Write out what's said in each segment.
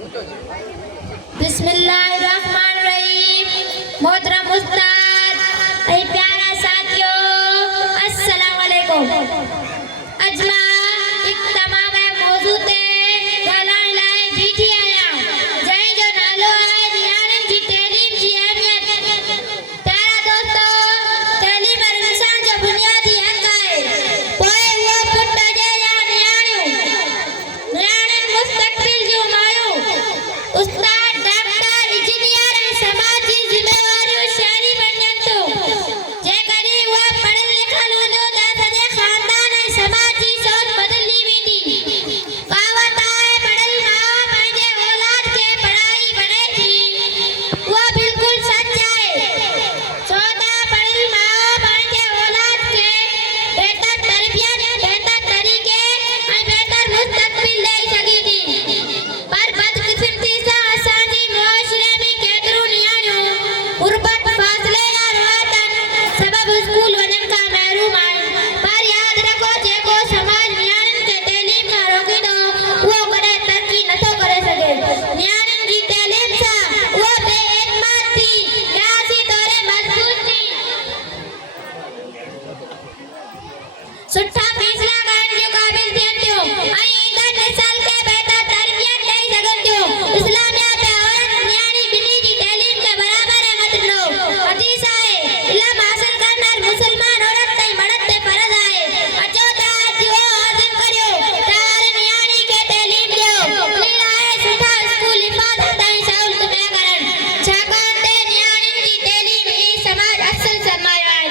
बिस्मिल्लाहिर्रहमानिर्रहीम। मोहतरम उस्ताद, प्यारा साथियों, अस्सलाम वालेकुम। अजमा एक तमाम मौजू ते ॻाल्हाइण लाइ बीठी आहियां, जंहिंजो नालो आहे नियाणियुनि जी तइलीम जी अहमियत। प्यारा दोस्तो, तइलीम हर इंसान जो बुनियादी हक़ आहे। पोइ उहो पुट हुजे या नियाणियूं, नियाणियुनि मुस्तक़बिल जूं मायूं, उस्ताद, डॉक्टर, इंजीनियर ऐं समाज जी ज़िम्मेवारियूं शहरी बणजनि थियूं। जेकॾहिं उहा पढ़ियलु लिखियलु हूंदियूं त सॼे ख़ानदान ऐं समाज जी सोच बदिलजी वेंदी। कहावत आहे, पढ़ियलु माउ पंहिंजे औलाद खे पढ़ाई बणे थी। उहा बिल्कुलु सच आहे, छो त पढ़ियलु माउ पंहिंजे औलाद खे बहितर तरबियत, बहितर तरीक़े ऐं बहितर मुस्तक़बिल ॾेई सघे थी। पर बदकिस्मती सां असांजी मुआशिरे में केतिरियूं नियाणियूं गुरबत, फ़ासिले या रिवायतनि सबबु स्कूल वञण खां महरूम आहिनि। पर यादि रखो, जेको समाज नियाणियुनि खे तइलीम खां रोकींदो, उहो कॾहिं तरक़ी नथो करे सघे। नियाणियुनि जी तइलीम सां उहो बेएतमाद थी, सियासी तौर मज़बूत थी, सुठा फ़ैसिला करण जूं क़ाबिल थियनि थियूं ऐं ईंदड़ नस्ल खे बहितर तरबियत ॾेई सघनि थियूं। इस्लामियत में औरत नियाणी ॿिन्ही जी तइलीम खे बराबर अहमियत ॾिनो। हदीस आहे, इल्म हासिल करण हर मुसलमान औरत ऐं मर्द ते फर्ज़ आहे। अचो त अॼु उहो आज़म करियो त हर नियाणी खे तइलीम ॾियो। दलील आहे, सुठा स्कूल हिफ़ाज़त ऐं सहूलियत मुहैया करण, छाकाणि त नियाणियुनि जी तइलीम ई समाज असुल सरमायो आहे।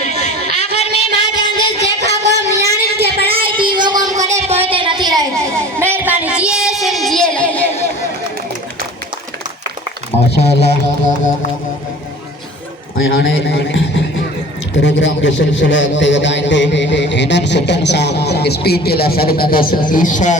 आख़िर में मां चवंदुसि, जेका क़ौम नियाणियुनि खे पढ़ाए थी, उहो क़ौम कॾहिं पोइते नथी रहे। महिरबानी। जिए सिंध, जिए माशाअल्लाह। ऐं हाणे प्रोग्राम जो सिलसिलो अॻिते वधाईंदे हिननि सुठनि सां स्पीच जे लाइ सॾु कंदसि ईसा